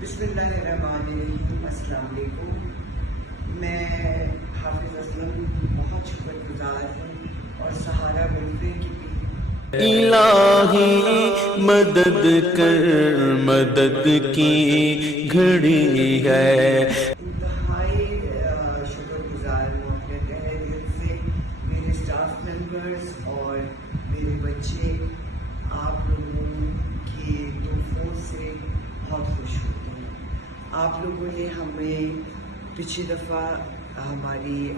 بسم اللہ الرحمن الرحیم. السلام علیکم. میں حافظ اسلم بہت شکر گزار ہوں اور سہارا ویلفیئر کی بھی. الہی مدد کر، مدد کی گھڑی ہے. انتہائی شکر گزار ہوں اپنے تہہ دل سے میرے اسٹاف ممبرس اور میرے بچے آپ لوگوں کی تحفوں سے بہت خوش ہوتے ہیں. آپ لوگوں نے ہمیں پچھلی دفعہ ہماری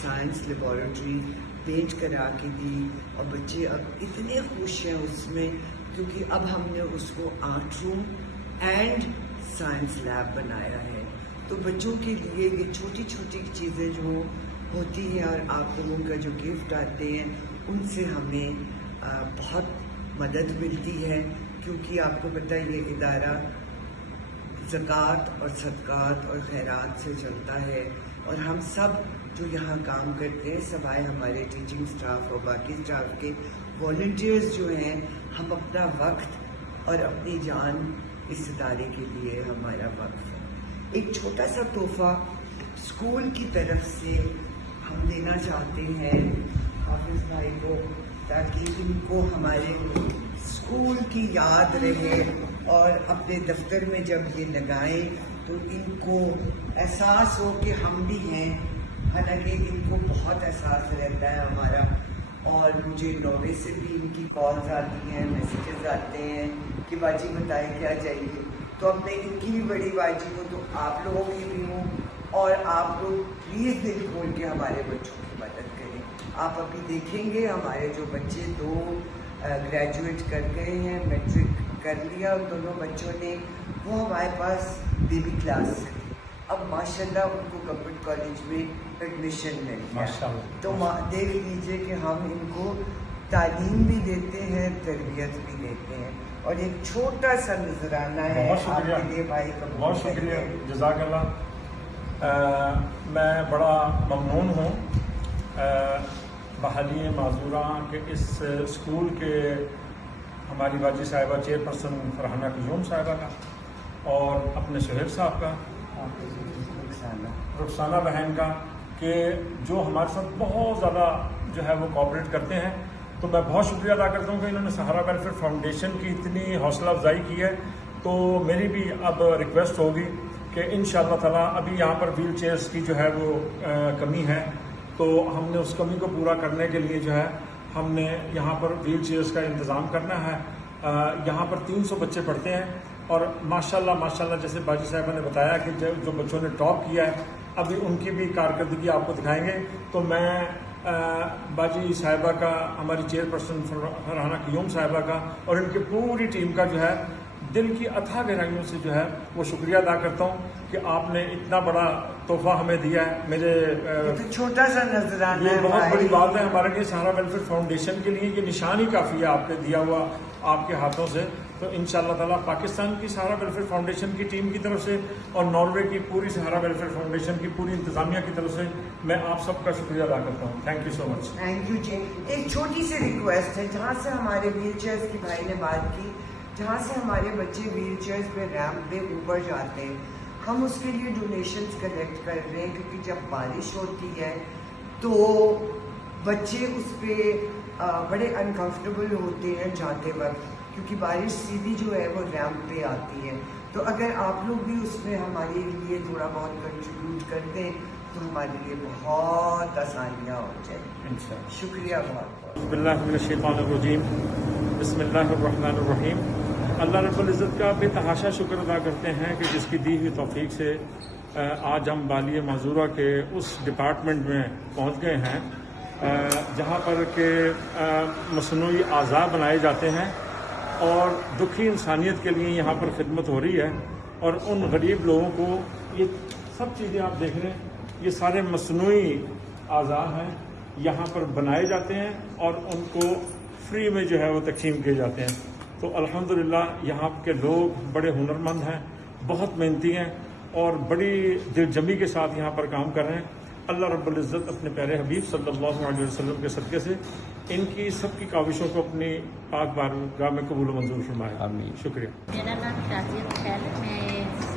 سائنس لیبارٹری پینٹ کرا کے دی اور بچے اب اتنے خوش ہیں اس میں کیونکہ اب ہم نے اس کو art room and science lab بنایا ہے. تو بچوں کے لیے یہ چھوٹی چھوٹی چیزیں جو ہوتی ہیں اور آپ لوگوں کا جو گفٹ آتے ہیں ان سے ہمیں بہت مدد ملتی ہے کیونکہ آپ کو پتہ ہے یہ ادارہ زکوٰۃ اور صدقات اور خیرات سے چلتا ہے اور ہم سب جو یہاں کام کرتے ہیں سوائے ہمارے ٹیچنگ سٹاف اور باقی سٹاف کے والنٹیئرز جو ہیں ہم اپنا وقت اور اپنی جان اس ادارے کے لیے ہمارا وقف ہے. ایک چھوٹا سا تحفہ اسکول کی طرف سے ہم دینا چاہتے ہیں حافظ بھائی کو تاکہ ان کو ہمارے اسکول کی یاد رہے اور اپنے دفتر میں جب یہ لگائیں تو ان کو احساس ہو کہ ہم بھی ہیں. حالانکہ ان کو بہت احساس رہتا ہے ہمارا اور مجھے نوے سے بھی ان کی کالز آتی ہیں، میسیجز آتے ہیں کہ باجی بتائیں کیا چاہیے. تو اب میں ان کی بھی بڑی باجی ہوں تو آپ لوگوں کی بھی ہوں اور آپ لوگ پلیز دل کھول کے ہمارے بچوں کی مدد کریں. آپ ابھی دیکھیں گے ہمارے جو بچے 2 گریجویٹ کر گئے ہیں، میٹرک کر لیا ان دونوں بچوں نے، وہ ہمارے پاس بیبی کلاس سے اب ماشاءاللہ ان کو گورنمنٹ کالج میں ایڈمیشن مل گیا. تو دیکھ لیجئے کہ ہم ان کو تعلیم بھی دیتے ہیں، تربیت بھی دیتے ہیں. اور ایک چھوٹا سا نذرانہ ہے آپ کے لیے بھائی. بہت شکریہ، جزاک اللہ. میں بڑا ممنون ہوں بحالی معذورہ کہ اس اسکول کے ہماری باجی صاحبہ چیئرپرسن فرحانہ قیوم صاحبہ کا اور اپنے شہیب صاحب کا، رخسانہ بہن کا، کہ جو ہمارے ساتھ بہت زیادہ جو ہے وہ کوآپریٹ کرتے ہیں. تو میں بہت شکریہ ادا کرتا ہوں کہ انہوں نے سہارا ویلفیئر فاؤنڈیشن کی اتنی حوصلہ افزائی کی ہے. تو میری بھی اب ریکویسٹ ہوگی کہ انشاءاللہ تعالیٰ ابھی یہاں پر ویل چیئرس کی جو ہے وہ کمی ہے، تو ہم نے اس کمی کو پورا کرنے کے لیے جو ہے ہم نے یہاں پر ویل چیئرس کا انتظام کرنا ہے. یہاں پر 300 بچے پڑھتے ہیں اور ماشاءاللہ جیسے باجی صاحبہ نے بتایا کہ جو بچوں نے ٹاپ کیا ہے ابھی ان کی بھی کارکردگی آپ کو دکھائیں گے. تو میں باجی صاحبہ کا، ہماری چیئرپرسن فرحانہ قیوم صاحبہ کا اور ان کی پوری ٹیم کا جو ہے دل کی اتھا گہرائیوں سے جو ہے وہ شکریہ ادا کرتا ہوں کہ آپ نے اتنا بڑا تحفہ ہمیں دیا ہے. میرے چھوٹا سا نذرانہ یہ بہت بڑی بات ہے ہمارے لیے. سہارا ویلفیئر فاؤنڈیشن کے لیے یہ نشان ہی کافی ہے آپ کے دیا ہوا آپ کے ہاتھوں سے. تو انشاءاللہ تعالیٰ پاکستان کی سہارا ویلفیئر فاؤنڈیشن کی ٹیم کی طرف سے اور ناروے کی پوری سہارا ویلفیئر فاؤنڈیشن کی پوری انتظامیہ کی طرف سے میں آپ سب کا شکریہ ادا کرتا ہوں. Thank you so much. Thank you ji. ایک چھوٹی سی ریکویسٹ ہے، جہاں سے ہمارے ویل چیئرس کی بھائی نے بات کی، جہاں سے ہمارے بچے ویل چیئرس پہ ریمپ پہ اوپر جاتے ہیں، ہم اس کے لیے ڈونیشنز کلیکٹ کر رہے ہیں کیونکہ جب بارش ہوتی ہے تو بچے اس پہ بڑے انکمفرٹیبل ہوتے ہیں جاتے وقت کیونکہ بارش سیدھی جو ہے وہ ریمپ پہ آتی ہے. تو اگر آپ لوگ بھی اس میں ہمارے لیے تھوڑا بہت کنٹریبیوٹ کر دیں تو ہمارے لیے بہت آسانیاں ہو جائیں. شکریہ بہت. بسم اللہ من الشیطان الرجیم، بسم اللہ الرحمن الرحیم. اللہ رب العزت کا بے تحاشا شکر ادا کرتے ہیں کہ جس کی دی ہوئی توفیق سے آج ہم بالی معذورہ کے اس ڈپارٹمنٹ میں پہنچ گئے ہیں جہاں پر کہ مصنوعی اعضاء بنائے جاتے ہیں اور دکھی انسانیت کے لیے یہاں پر خدمت ہو رہی ہے. اور ان غریب لوگوں کو یہ سب چیزیں آپ دیکھ رہے ہیں، یہ سارے مصنوعی اعضاء ہیں، یہاں پر بنائے جاتے ہیں اور ان کو فری میں جو ہے وہ تقسیم کیے جاتے ہیں. تو الحمدللہ یہاں کے لوگ بڑے ہنرمند ہیں، بہت محنتی ہیں اور بڑی دل جمی کے ساتھ یہاں پر کام کر رہے ہیں. اللہ رب العزت اپنے پیارے حبیب صلی اللہ علیہ وسلم کے صدقے سے ان کی سب کی کاوشوں کو اپنی پاک بارگاہ میں قبول و منظور فرمائے. آمین. شکریہ. میرا نام شازیہ خیر ہے. میں اس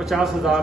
50,000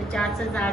50,000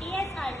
PSRD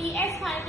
PSRD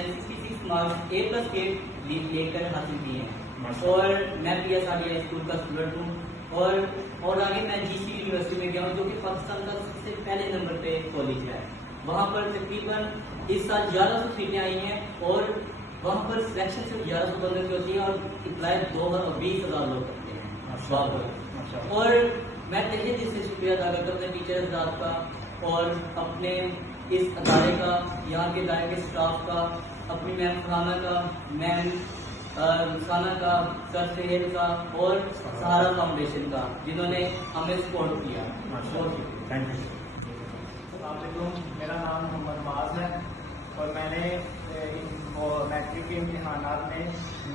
1966 مارکس A+8 لے کر حاصل کیے ہیں ماشاء اور میں P S R D high school کا اسٹوڈنٹ ہوں اور آگے میں جی سی یونیورسٹی میں گیا ہوں جو کہ پاکستان کا سب سے پہلے نمبر پہ کالج ہے. وہاں پر تقریباً اس سال 1100 سیٹیں آئی ہیں اور وہاں پر سلیکشن صرف 1100 بندوں کی ہوتی ہے اور اپلائی 20,000 لوگ کرتے ہیں وہاں پر. اور میں تہہ دل سے شکریہ ادا کرتا ہوں اپنے ٹیچر حضرات کا اور اپنے اس ادارے کا, یہاں کے ادارے کے اسٹاف کا, اپنی میم فرحانہ کا, میم رخسانہ کا, سر سہیل کا اور سہارا فاؤنڈیشن کا جنہوں نے ہمیں سپورٹ کیا. Thank you. السلام علیکم. میرا نام محمد معاذ ہے اور میں نے میٹرک کے امتحانات میں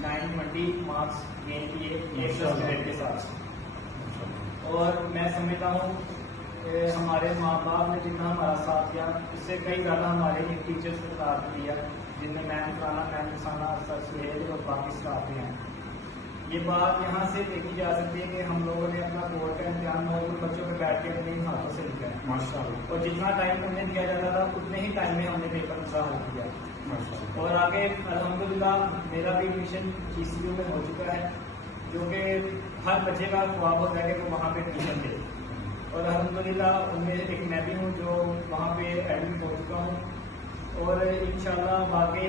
920 مارکس گین کیے A+8 کے ساتھ. اور میں سمجھتا ہوں کہ ہمارے ماں باپ نے جتنا ہمارا ساتھ دیا اس سے کئی زیادہ ہمارے ٹیچرس نے ساتھ دیا جن میں میم فرانا, میم رخسانہ, سر سہیل اور باقی اسٹاف ہیں. یہ بات یہاں سے دیکھی جا سکتی ہے کہ ہم لوگوں نے اپنا بورڈ کا امتحان محدود بچوں پہ بیٹھ کے اپنے ہاتھوں سے لکھا ہے ماشاء اللہ. اور جتنا ٹائم ہمیں دیا جاتا تھا اتنے ہی ٹائم میں ہم نے پیپر کا حل کیا. اور آگے الحمدللہ میرا بھی ایڈمیشن جی سی یو میں ہو چکا ہے جو کہ ہر بچے کا خواب ہوتا ہے کہ وہ وہاں پہ ایڈمیشن دے. اور الحمدللہ ان میں ایک میں بھی ہوں جو وہاں پہ ایڈمٹ ہو چکا ہوں. اور انشاءاللہ آگے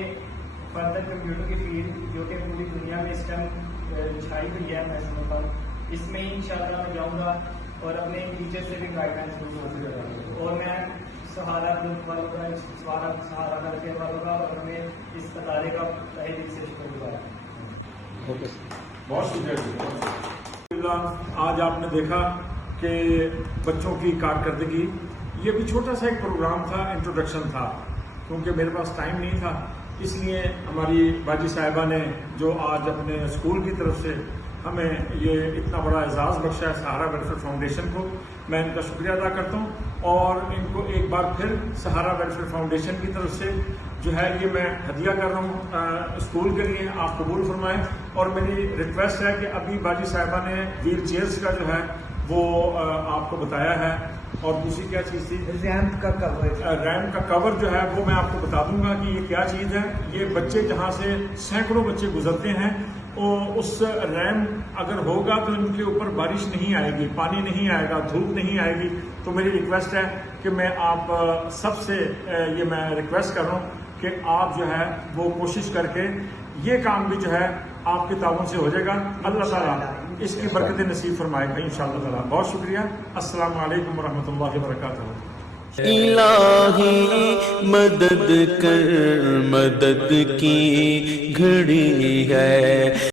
فردر کمپیوٹر کی فیلڈ جو کہ پوری دنیا میں اس ٹائم چھائی ہوئی ہے میں سمجھتا ہوں, اس میں ہی انشاءاللہ میں جاؤں گا اور اپنے ٹیچر سے بھی گائیڈ لائنس حاصل کروں گا. اور میں سہارا گروپ والوں کا, سہارا لڑکے والوں کا اور ہمیں اس ادارے کا تہہ دل سے شکر گزار ہے. بہت شکریہ. آج آپ نے دیکھا کہ بچوں کی کارکردگی, یہ بھی چھوٹا سا ایک پروگرام تھا, انٹروڈکشن تھا, کیونکہ میرے پاس ٹائم نہیں تھا, اس لیے ہماری باجی صاحبہ نے جو آج اپنے اسکول کی طرف سے ہمیں یہ اتنا بڑا اعزاز بخشا ہے سہارا ویلفیئر فاؤنڈیشن کو, میں ان کا شکریہ ادا کرتا ہوں. اور ان کو ایک بار پھر سہارا ویلفیئر فاؤنڈیشن کی طرف سے جو ہے یہ میں ہدیہ کر رہا ہوں اسکول کے لیے, آپ قبول فرمائیں. اور میری ریکویسٹ ہے کہ ابھی باجی صاحبہ نے ویل چیئرس کا جو ہے وہ آپ کو بتایا ہے, اور دوسری کیا چیز تھی, ریمپ کا کور. ریمپ کا کور جو ہے وہ میں آپ کو بتا دوں گا کہ یہ کیا چیز ہے. یہ بچے جہاں سے سینکڑوں بچے گزرتے ہیں, اس ریمپ اگر ہوگا تو ان کے اوپر بارش نہیں آئے گی, پانی نہیں آئے گا, دھوپ نہیں آئے گی. تو میری ریکویسٹ ہے کہ میں آپ سب سے یہ میں ریکویسٹ کر رہا ہوں کہ آپ جو ہے وہ کوشش کر کے یہ کام بھی جو ہے آپ کے تعاون سے ہو جائے گا. اللہ تعالیٰ اس کی برکت نصیب فرمائے گا انشاءاللہ تعالیٰ. بہت شکریہ. السلام علیکم ورحمۃ اللہ وبرکاتہ. الہی مدد کر, مدد کی گھڑی ہے.